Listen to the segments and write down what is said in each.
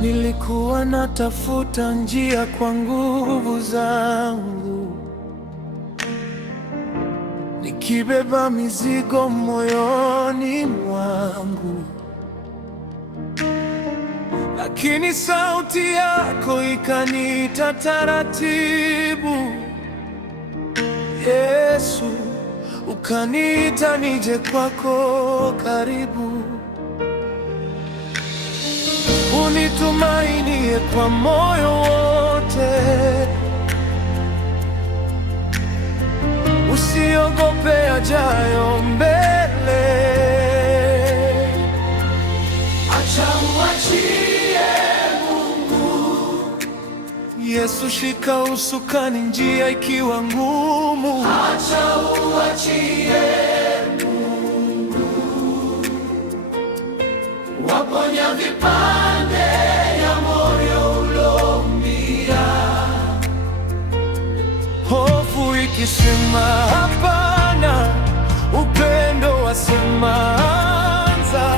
Nilikuwa natafuta njia kwa nguvu zangu, nikibeba mizigo moyoni mwangu, lakini sauti yako ikaniita taratibu. Yesu, ukaniita nije kwako karibu. Unitumainie kwa moyo wote, usiogope yajayo mbele. Acha uachie Mungu. Yesu, shika usukani njia ikiwa ngumu. Acha uachie Mungu. Waponya vipande ya moyo ulioumia, hofu ikisema hapana, upendo wasema anza.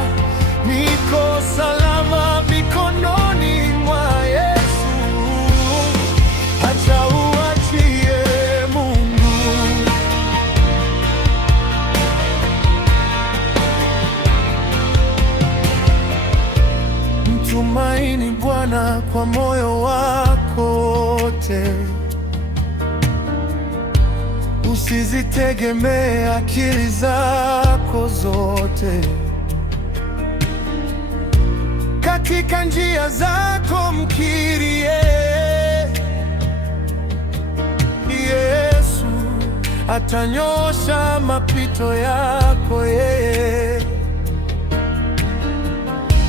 Niko salama mikononi mwa Yesu. Acha uachie Mungu. Mtumaini Bwana kwa moyo wako wote, usizitegemee akili zako zote. Katika njia zako mkirie Yesu, atanyosha mapito yako yeye.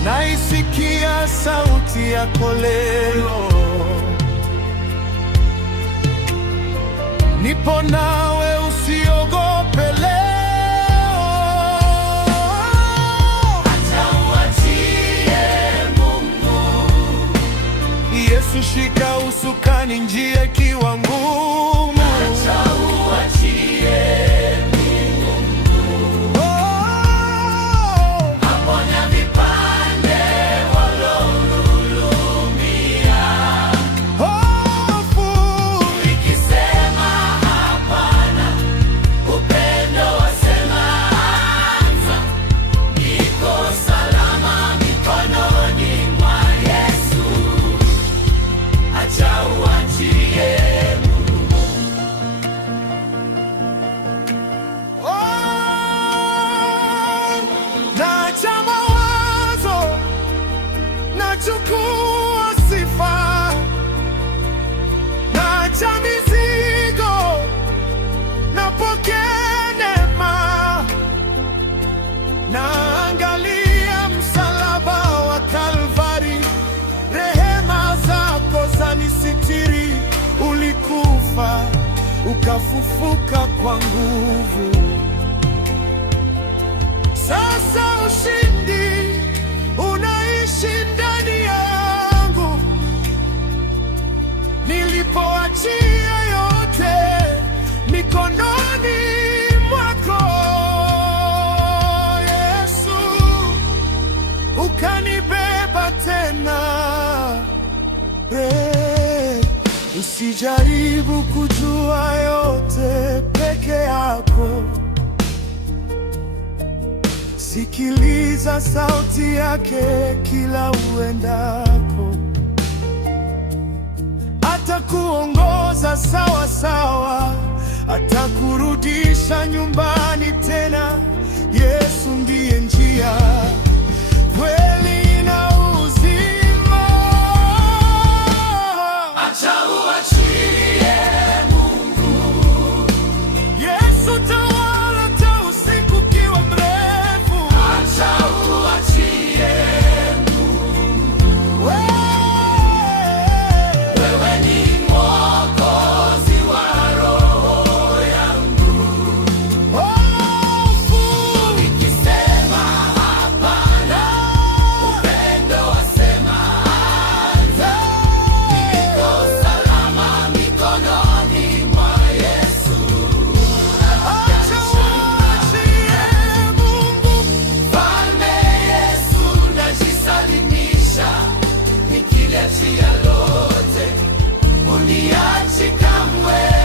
Naisikia sauti yako leo, nipo nawe, usiogope leo. Acha uachie Mungu. Yesu, shika usukani njia ikiwa ngumu. Acha uachie chukua sifa, naacha mizigo, napokea neema. Naangalia msalaba wa Kalvari, rehema zako zanisitiri. Ulikufa ukafufuka kwa nguvu, sasa ushindi unaishi ndani yangu. Nilipoachia yote mikononi mwako Yesu, ukanibeba tena. Usijaribu kujua yote peke yako. Sikiliza sauti yake kila uendako. Atakuongoza sawa sawa, atakurudisha nyumbani tena. Yesu ndiye njia, kweli na uzima. Acha uachie Mungu. Yesu tawala ta usiku kiwa mrefu. Acha uachie Mungu. Wewe ni mwokozi wa roho yangu. Hofu ikisema huniachi kamwe.